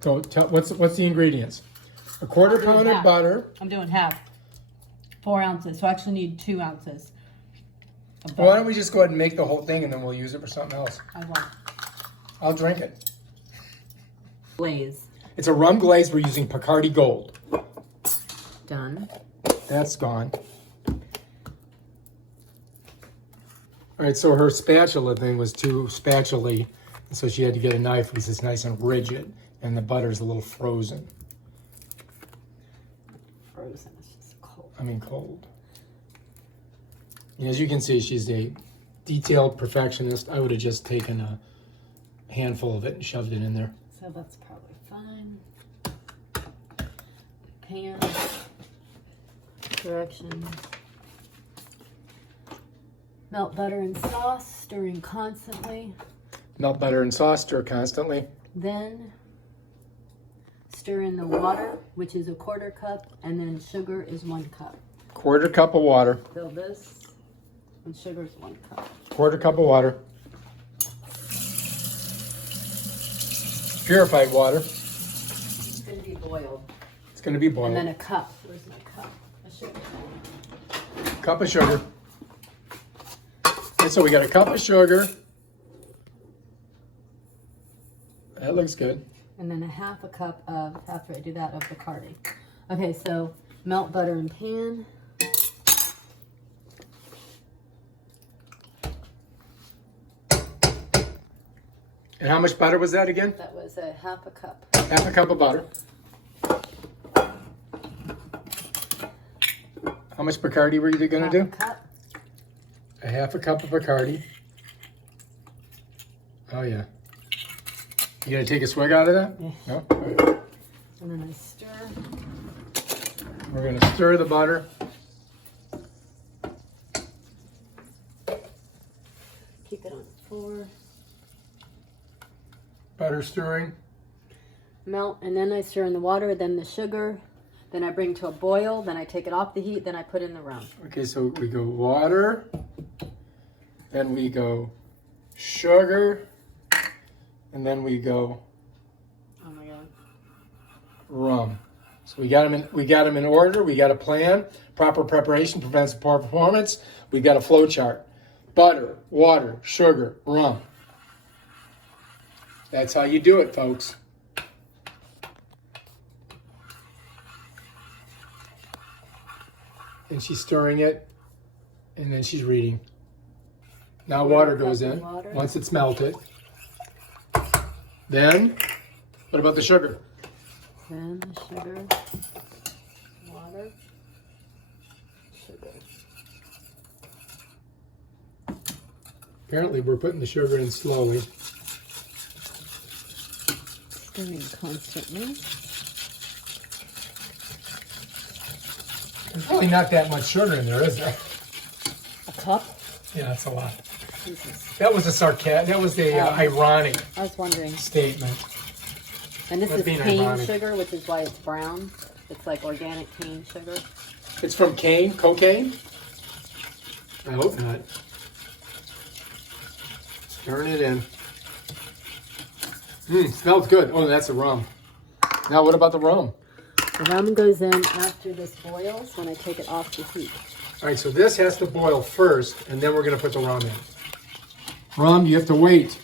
So what's the ingredients? A quarter pound of butter. I'm doing half. 4 ounces. So I actually need 2 ounces. Well, why don't we just go ahead and make the whole thing and then we'll use it for something else? I won't. I'll drink it. Glaze. It's a rum glaze. We're using Bacardi Gold. Done. That's gone. All right, so her spatula thing was too spatula-y, and so she had to get a knife because it's nice and rigid, and the butter's a little frozen. Frozen. It's just cold. I mean cold. And as you can see, she's a detailed perfectionist. I would have just taken a handful of it and shoved it in there. So that's probably fine. Pan. Directions. Melt butter and sauce, stirring constantly. Melt butter and sauce, stir constantly. Then stir in the water, which is a 1/4 cup, and then sugar is 1 cup. 1/4 cup of water. Fill this, and sugar is 1 cup. 1/4 cup of water. Purified water. It's going to be boiled. It's going to be boiled. And then a cup. Where's my cup? A sugar. Cup of sugar. Okay, so we got a cup of sugar. That looks good. And then a 1/2 cup of, after I do that, of Bacardi. Okay, so melt butter in pan. And how much butter was that again? That was a 1/2 cup. 1/2 cup of butter. How much Bacardi were you going to do? 1/2 cup. A 1/2 cup of Bacardi. Oh yeah. You gonna take a swig out of that? Yeah. No? All right. And then I stir. We're gonna stir the butter. Keep it on 4. Butter stirring. Melt, and then I stir in the water, then the sugar. Then I bring to a boil, then I take it off the heat, then I put in the rum. Okay, so we go water, then we go sugar, and then we go Oh my God. rum. So we got them in order. We got a plan. Proper preparation prevents poor performance. We got a flow chart. Butter, water, sugar, rum. That's how you do it, folks. And she's stirring it, and then she's reading. Now water goes in, once it's melted. Then, what about the sugar? Then the sugar, water, sugar. Apparently we're putting the sugar in slowly. Stirring constantly. There's really not that much sugar in there, is there? A cup? Yeah, that's a lot. Jesus. That was a sarcastic, that was a ironic I was wondering. statement. And this That's is being cane ironic. sugar, which is why it's brown. It's like organic cane sugar. It's from cane, cocaine? I hope not. Stirring it in. Smells good. Oh, that's a rum. Now what about the rum? The rum goes in after this boils when I take it off the heat. All right, so this has to boil first, and then we're going to put the rum in. Rum, you have to wait.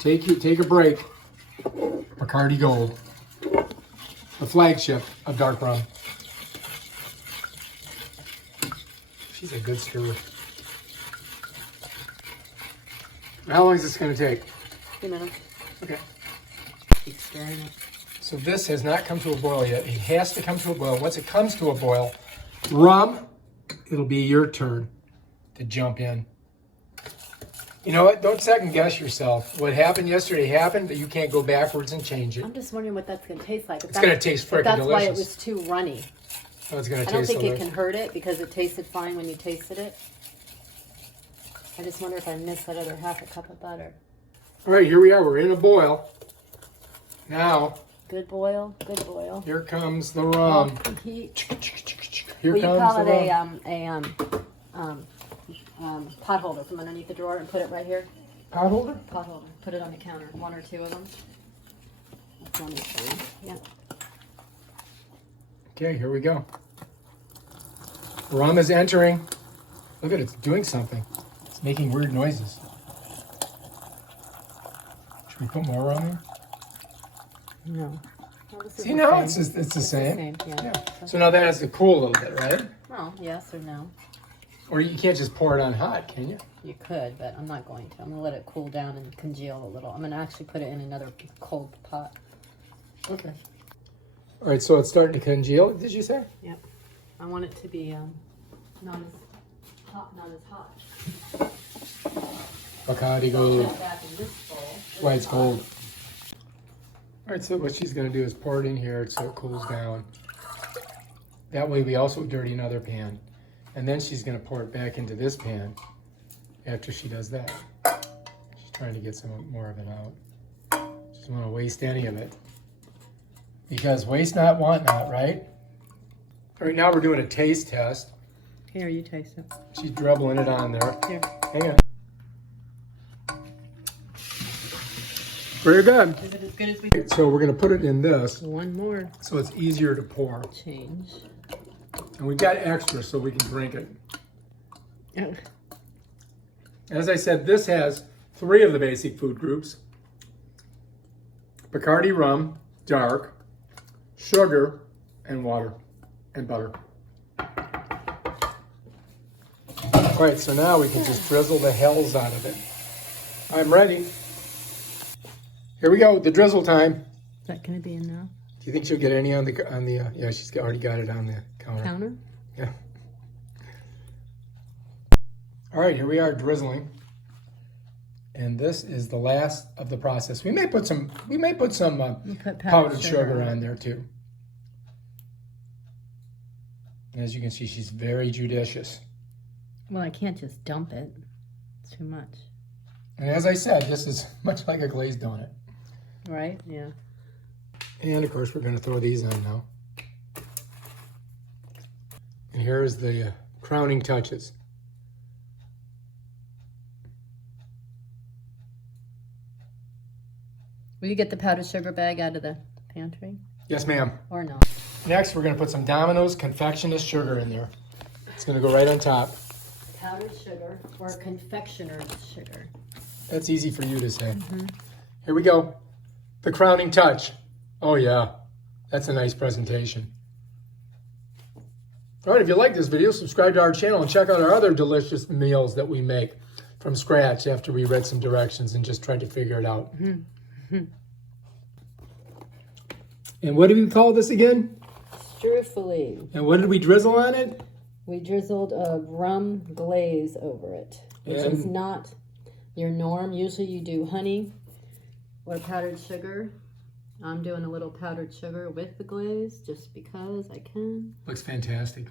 Take a break. Bacardi Gold, the flagship of dark rum. She's a good stirrer. How long is this going to take? 2 minutes. Okay. Keep stirring it. So this has not come to a boil yet. It has to come to a boil. Once it comes to a boil, rum, it'll be your turn to jump in. You know what? Don't second guess yourself. What happened yesterday happened, but you can't go backwards and change it. I'm just wondering what that's going to taste like. It's going to taste freaking That's delicious. why it was too runny. Oh, it's going to I don't taste think it delicious. can hurt it because it tasted fine when you tasted it. I just wonder if I missed that other 1/2 cup of butter. All right, here we are. We're in a boil. Now, Good boil, good boil. here comes the rum. Heat. Here Well, you comes call the it rum. pot holder from underneath the drawer and put it right here. Pot holder? Pot holder. Put it on the counter. 1 or 2 of them. Yeah. Okay, here we go. Rum is entering. Look at it, it's doing something. It's making weird noises. Should we put more rum in? No. Well, this is See, the now same. it's the same. Yeah. Yeah. So now that has to cool a little bit, right? Well, yes or no. Or you can't just pour it on hot, can you? You could, but I'm not going to. I'm going to let it cool down and congeal a little. I'm going to actually put it in another cold pot. Okay. All right, so it's starting to congeal, did you say? Yep. I want it to be not as hot. Bacardi gold. Put it back in this bowl. That's why it's cold. All right, so what she's going to do is pour it in here so it cools down. That way we also dirty another pan. And then she's going to pour it back into this pan after she does that. She's trying to get some more of it out. She doesn't want to waste any of it. Because waste not, want not, right? All right, now we're doing a taste test. Here, you taste it. She's dribbling it on there. Here. Hang on. Very good. Is it as good as we So we're going to put it in this One more so it's easier to pour. change. And we've got extra so we can drink it. Oh. As I said, this has 3 of the basic food groups. Bacardi rum, dark, sugar, and water, and butter. All right, so now we can just drizzle the hells out of it. I'm ready. Here we go, the drizzle time. Is that going to be enough? Do you think she'll get any on the yeah, she's already got it on the counter. Counter? Yeah. All right, here we are drizzling. And this is the last of the process. We may put some powdered sugar on there too. And as you can see, she's very judicious. Well, I can't just dump it. It's too much. And as I said, this is much like a glazed donut. Right? Yeah. And of course, we're going to throw these on now. And here's the crowning touches. Will you get the powdered sugar bag out of the pantry? Yes, ma'am. Or not? Next, we're going to put some Domino's confectionist sugar in there. It's going to go right on top. Powdered sugar or confectioner's sugar. That's easy for you to say. Here we go. The crowning touch. Oh, yeah. That's a nice presentation. All right, if you like this video, subscribe to our channel and check out our other delicious meals that we make from scratch after we read some directions and just tried to figure it out. And what did we call this again? Truthfully. And what did we drizzle on it? We drizzled a rum glaze over it, which is not your norm. Usually you do honey or powdered sugar. I'm doing a little powdered sugar with the glaze just because I can. Looks fantastic.